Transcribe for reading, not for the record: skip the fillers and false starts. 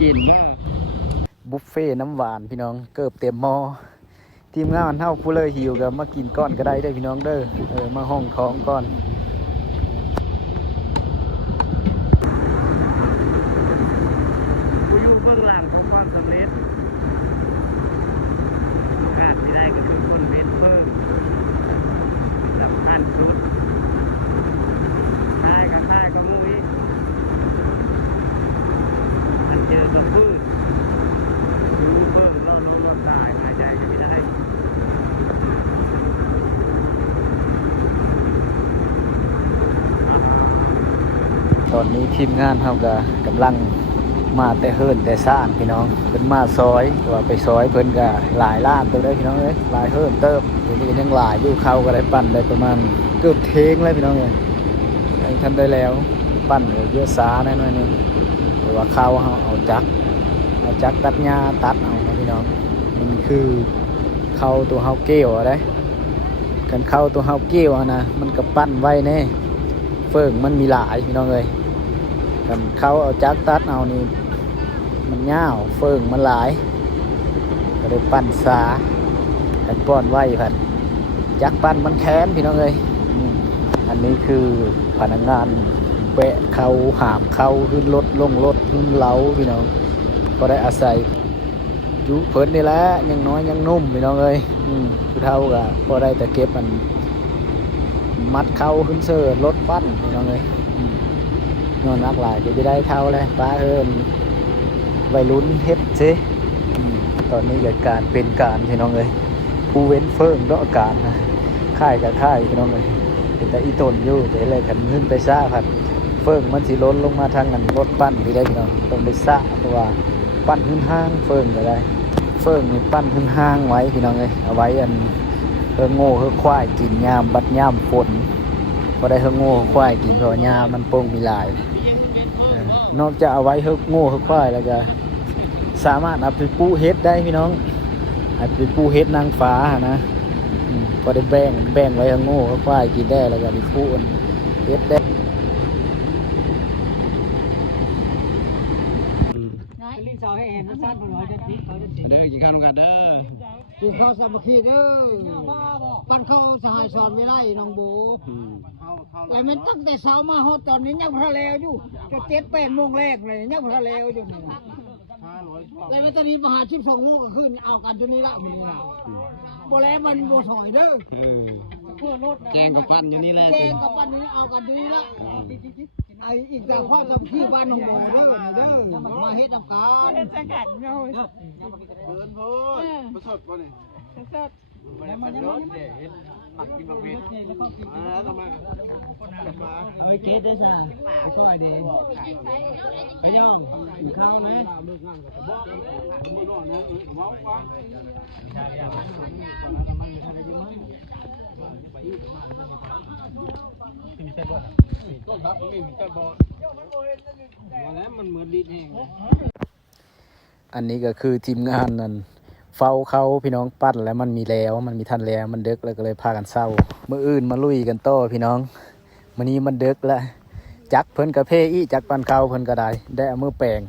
กินเด้อบุฟเฟ่น้ำหวานพี่น้องเกือบเต็มหม้อทีมงานเท่าผู้เลยหิวก็มากินก้อนก็ได้ได้พี่น้องเด้อมาห้องท้องก้อนกูอยู่เบื้องหลังของความสำเร็จขาดไม่ได้ก็คือคนเวทเพิ่มสำคัญสุดท้ายก็มุ้ยมันเจอกับพืชรู้เพิ่มเราลดตายหายใจก็ไม่ได้ตอนนี้ทีมงานเขาก็กำลังมาแต่เฮิร์นแต่ซ่านพี่น้องเพิ่นมาซอยว่าไปซอยเพิ่นก็หลายล้านตัวได้พี่น้องเอ้ยหลายเฮิร์นเติมเดี๋ยวนี้ยังหลายอยู่เขาก็ได้ปั่นได้ประมาณเกือบเทงเลยพี่น้องเลยท่านได้แล้วปั่นเยอะซ่าแน่นอนนี่เพราะว่าเขาเอาจักตัดหญ้าตัดเอานะพี่น้องมันคือเขาตัวเฮาเกี้ยวได้กันเข้าตัวเฮาเกี้ยวนะมันก็ปั้นไว้แน่เฟิ่งมันมีหลายพี่น้องเลยกันเขาเอาจักตัดเอานี่มันยาวเฟิ่งมันหลายก็เลยปั้นสากันป้อนไว้ผัดจักปั้นมันแค้นพี่น้องเลยอันนี้คือพนักงานแบะเขาหามเขาขึ้นรถลงรถขึ้นเล้าพี่น้องก็ได้อาศัยจุเพิ่นนี่แหละยังน้อยยังนุ่มพี่น้องเลยผู้เฒ่าก็พอได้แต่เก็บมันมัดเข้าขึ้นเสื้อรถปั้นพี่น้องเลยนอนนักหลายจะได้เท่าเลยป้าเอิญวัยรุ่นเฮ็ดซิตอนนี้เกิดการเป็นการพี่น้องเลยผู้เว้นเฟิ่งดอกการนะค่ายกับค่ายพี่น้องเลยเป็นแต่อีตนอยู่แต่อะไรขันขึ้นไปซ่าผัดเฟิ่งมันสิล้นลงมาทางกันรถปั้นที่ได้พี่น้องต้องไปซ่าเพราะว่าปั้นขึ้นห้างเฟิ่งก็ได้เฟิ่งนี่ปั้นขึ้นห้างไว้พี่น้องเลยเอาไว้อันโง่ควายกินยามบัดยามฝนพอได้โง่ควายกินเพราะยามันโป่งมีลายนอกจากเอาไว้โง่ควายแล้วก็สามารถเอาไปปูเฮ็ดได้พี่น้องเอาไปปูเฮ็ดนางฟ้านะพอได้แบ่งไว้โง่ควายกินได้แล้วก็ไปปูเฮ็ดได้ลิ้นสาวให้เห็นสั้นคนน้อยจะติดเขาจะติด เด้อกินข้าวกันเด้อ กินข้าวสามัคคีเด้อปั้นข้าวสหายสอนไม่ได้น้องโบแต่มันตั้งแต่เช้ามาฮอดตอนนี้ยังพระเลวอยู่จะ7-8 โมงแรกเลยยังพระเลวอยู่นี่แต่มันตอนนี้มหา12 โมงก็ขึ้นเอากันจนนี้ละมีนะโบแลมันโบถอยเด้อแจงกับปั้นอยู่นี่แหละ แจ้งกับปั้นนี้เอากันจนนี้ละไอ้อีกแต่พ่อทำที่บ้านน้องโบเด้อเด้อมาเฮ็ดทำการเดินโพดประสดป่ะนี่ประสดมันรถเด็ดปักกินบักเวททำไมเฮ้ยเกดได้ซ่าไปช่วยเด็กไปย่องกินข้าวนะมันเหมือนดินแห้งอันนี้ก็คือทีมงานนั่นเฝ้าเขาพี่น้องปั้นแล้วมันมีทันแล้วมันเดึกแล้วก็เลยพากันเศร้ามื้ออื่นมาลุยกันต่อพี่น้องมื้อนี้มันเดึกแล้วจักเพิ่นกระเพอีจักปั้นเขาเพิ่นก็ได้เอามือแปลง